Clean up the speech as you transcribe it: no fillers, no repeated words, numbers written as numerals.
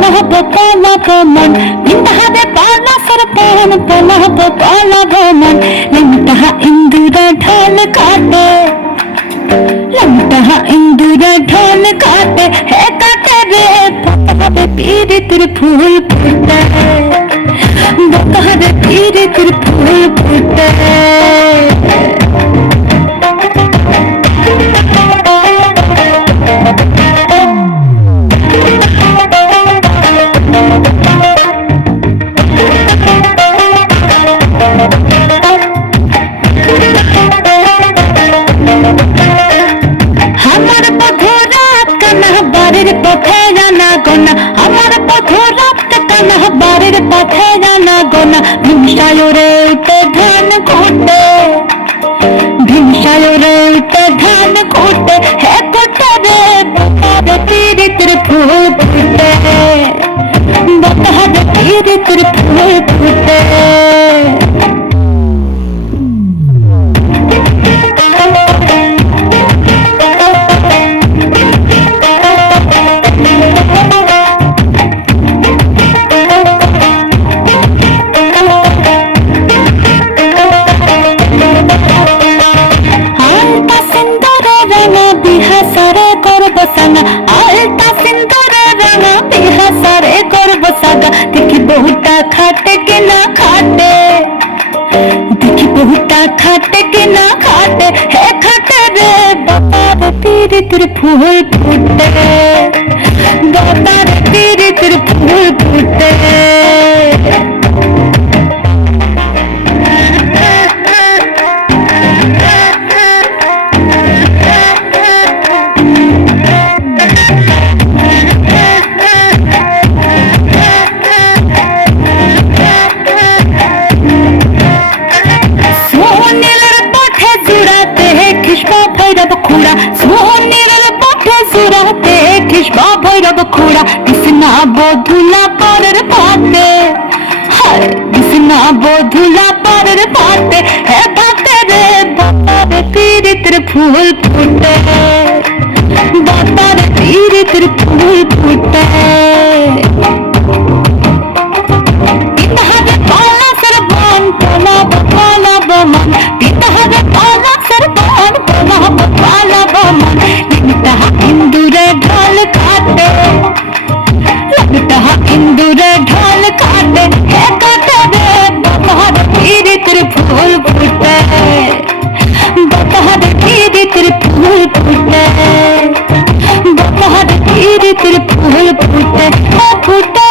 Palagoman, Intaha Palaserpan, Palagoman, Lamtaha Indura Dhal Kate, Lamtaha Indura Dhal Kate, Hekate Re, Pataha Piritir Phul Phute, Bataha Piritir Phul Phute. পথে জানা গোনা আমার পথ রাত কানা বাড়ির পথে জানা গোনা ভীমসায়রে উঠে ধান কোটে ভীমসায়রে উঠে ধান কোটে হে কোটে রে বাতারে পীড়িতের ফুল ফুটে বাতারে পীড়িতের ফুল ফুটে देखी बहुता खाटे के ना खाटे देखी बहुता खाटे के ना खाटे है खाटे रे बाबा तेरे तेरे फूल फूटे बाबा तेरे तेरे फूल फूटे ভৈরব খুড়া কৃষ্ণা বধুলা পরের পাতে কৃষ্ণা বধুলা পরের পাতে হে পাতে রে বাতারে পীড়িতের ফুল ফুটে বাতারে পীড়িতের ফুল ফুটে পিতাহারে পালা সরবন পালাব পালাব মন পিতাহারে পালা সরবন পালাব পালাব মন পিতাহা ইন্দুরে ঢাল কাটে लगता इंदुरे ढाल काटे है काटे रे बाहर पीड़ितर फूल फूटे बाहर पीड़ितर फूल फूटे बाहर पीड़ितर फूल फूटे फूटे